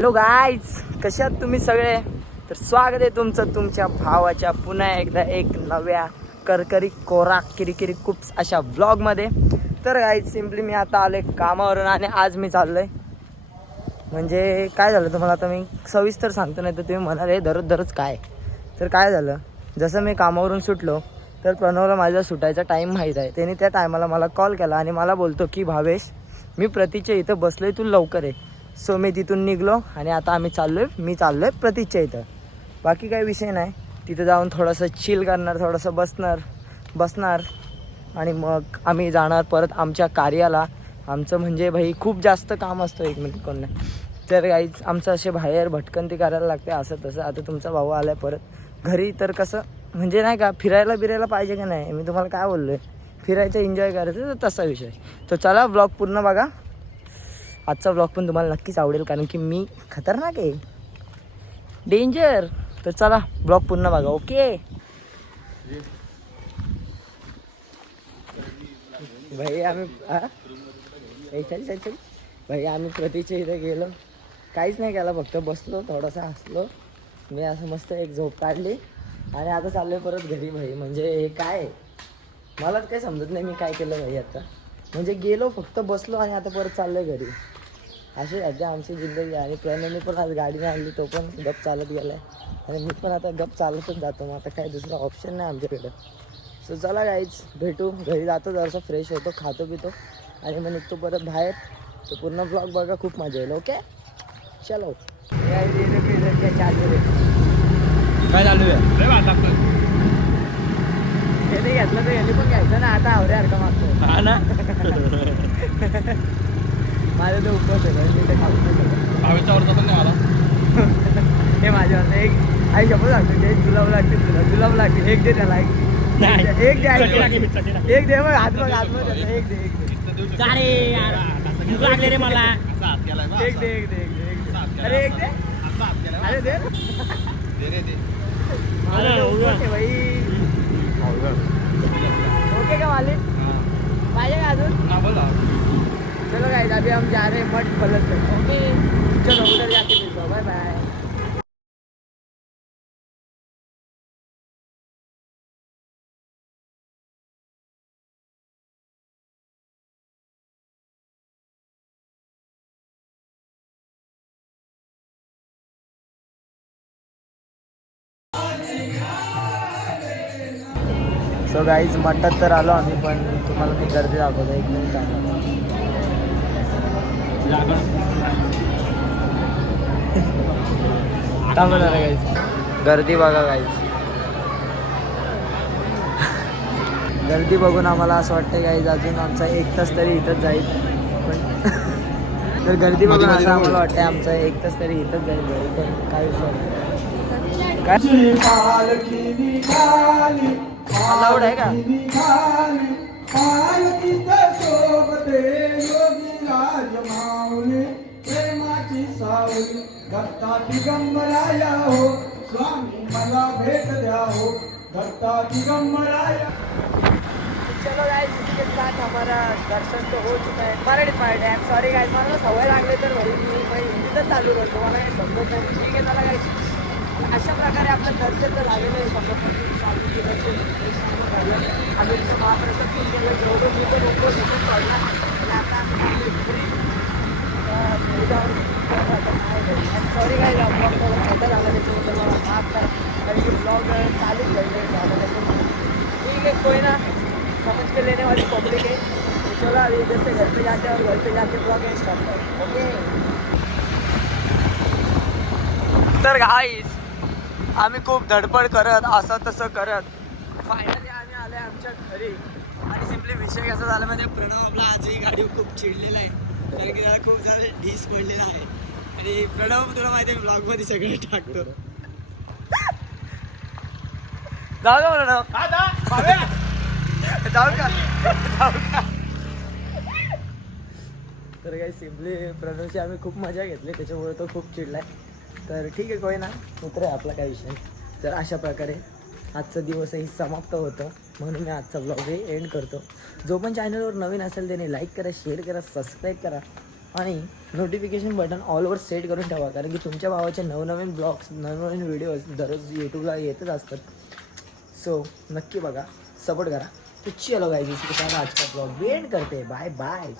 Hello guys, कशा आहात तुम्ही सगळे? तर स्वागत आहे तुमचं तुमच्या भावाच्या पुन्हा एकदा एक नव्या करकरी कोरा किरीकिरी कुप्स अशा व्लॉगमध्ये. तर गाईज सिम्पली मी आता आलोय कामावरून आणि आज मी चाललोय, म्हणजे काय झालं तुम्हाला आता मी सविस्तर सांगतो, नाही तर तुम्ही म्हणाल हे दररोज काय. तर काय झालं, जसं मी कामावरून सुटलो तर प्रणवला माझा सुटायचा टाईम माहीत आहे. त्याने त्या टायमाला मला कॉल केला आणि मला बोलतो की भावेश, मी प्रतीच्या इथं बसलोय, तू लवकर आहे. सो मी तिथून निघलो आणि आता मी चाललोय प्रतीच्या इथं. बाकी काही विषय नाही, तिथं जाऊन थोडंसं चिल करणार, थोडंसं बसणार आणि मग आम्ही जाणार परत आमच्या कार्याला. आमचं म्हणजे भाई खूप जास्त काम असतं, एक मिनिट कोण नाही. तर काहीच आमचं असे बाहेर भटकंती करायला लागते असं तसं. आता तुमचा भाऊ आला आहे परत घरी, तर कसं म्हणजे नाही का फिरायला पाहिजे का नाही. मी तुम्हाला काय बोललो आहे, फिरायचं एन्जॉय करायचं, तर तसा विषय. तर चला व्लॉग पूर्ण बघा. आजचा व्लॉग पण तुम्हाला नक्कीच आवडेल, कारण की मी खतरनाक आहे, डेंजर. तर चला व्लॉग पूर्ण बघा. ओके भाई, आम्ही प्रतीच्या इथे गेलो, काहीच नाही केलं, फक्त बसलो, थोडंसं हसलो. मी असं मस्त एक झोप काढली आणि आता चाललोय परत घरी. भाई म्हणजे हे काय, मलाच काही समजत नाही मी काय केलं भाई. आता म्हणजे गेलो, फक्त बसलो आणि आता परत चाललोय घरी. अशी सध्या आमची जिंदगी. आणि प्रणवने पण आज गाडीने आणली, तो पण गप चालत गेला आहे आणि मी पण आता गप चालतच जातो. मग आता काय दुसरा ऑप्शन नाही आमच्याकडं. सो चला गाईज, भेटू घरी, जातो जरासा फ्रेश होतो, खातो पितो आणि मग निघतो परत बाहेर. तो पूर्ण ब्लॉग बघा, खूप मजा येईल. ओके चलो. काय चालू आहे, हे नाही घेतलं तर याने पण घ्यायचं ना. आता आवऱ्यासारखं मागतो हा ना. माझं तर उपवास आहे, मी ते खाऊ नाही शकत. आवडता पण नाही मला. हे माझ्यावर एक आई शपथ लागते, एक जुलाब लागते, एक दे त्याला, एक दे मग हात बघ एक दे लागले रे मला. एक दे अरे एक दे, अरे दे भाई. ओके का मालिक, पाहिजे का अजून? चलो गाइस, अभी हम जा रहे हैं मठ फलक पे. ओके चलो, उधर जाके मिलते हैं. Bye bye. सो गाईज, मठात तर आलो आम्ही, पण तुम्हाला मी गर्दी दाखवतो. एक मिनिट थांबणार गाईज, गर्दी बघा गाईज. गर्दी बघून आम्हाला असं वाटतं गाईज अजून आमचा 1 तास तरी इथंच जाईल. पण तर गर्दी बघून असं आम्हाला वाटतं आमचं 1 तास तरी इथंच जाईल. पण काय विषय लाऊड आहे का? दत्ता दिगंबराया हो, स्वामी मला भेट द्या हो, दत्ता दिगंबराया. चलो गाइस, इसके साथ हमारा दर्शन तो हो चुका है. मराठीत आई एम सॉरी गाइस, मला सवय लागली तर घरी मी हिंदीतच चालू करतो, मला काही समजत नाही. ठीक आहे चला गाइस, अशा प्रकारे आपलं दर्शन तर झालेलं आहे. आम्ही महाप्रसाद केलं, जेवढं मी तर उपवास सोडला. आता सॉरी काय ब्लॉग छोटा झाला त्याच्याबद्दल मला माफ करा, कारण की ब्लॉग चालूच झालं. ठीक है, कोई ना, समझ के लेने वाली पब्लिक है. चलो अभी इधर से घर पे जाते हैं और घर पे जाके ब्लॉग एंड करते हैं. ओके. तर गाईस, आम्ही खूप धडपड करत असं तसं करत फायनली आम्ही आलो आहे आमच्या घरी. आणि सिम्पली विषय कसा झाला म्हणजे प्रणव आपला आजही गाडी खूप चिडलेला आहे, कारण की त्याला खूप सारे ढीस पडलेला आहे. आणि प्रणव तुला माहिती आहे ब्लॉगमध्ये सगळे टाकतो. जाऊ का प्रणव? जाऊ का? तर काही सिम्पली प्रणवची आम्ही खूप मजा घेतली, त्याच्यामुळे तो खूप चिडलाय. तर ठीक आहे, कोई ना, मित्र आहे आपला, काय विषय. तर अशा प्रकारे आजचा दिवसही समाप्त होतं, म्हणून मी आजचा ब्लॉग हे एंड करतो. जो पण चॅनलवर नवीन असेल त्याने लाईक करा, शेअर करा, सबस्क्राईब करा आणि notification button all over set करून ठेवा, कारण की तुमच्या भावाचे नवनवीन ब्लॉग्स नवनवीन व्हिडिओज दररोज यूट्यूबला येतच असतात. सो नक्की बघा, सपोर्ट करा. तो चलो गाइस, इसके साथ आज का ब्लॉग एंड करते हैं. Bye bye.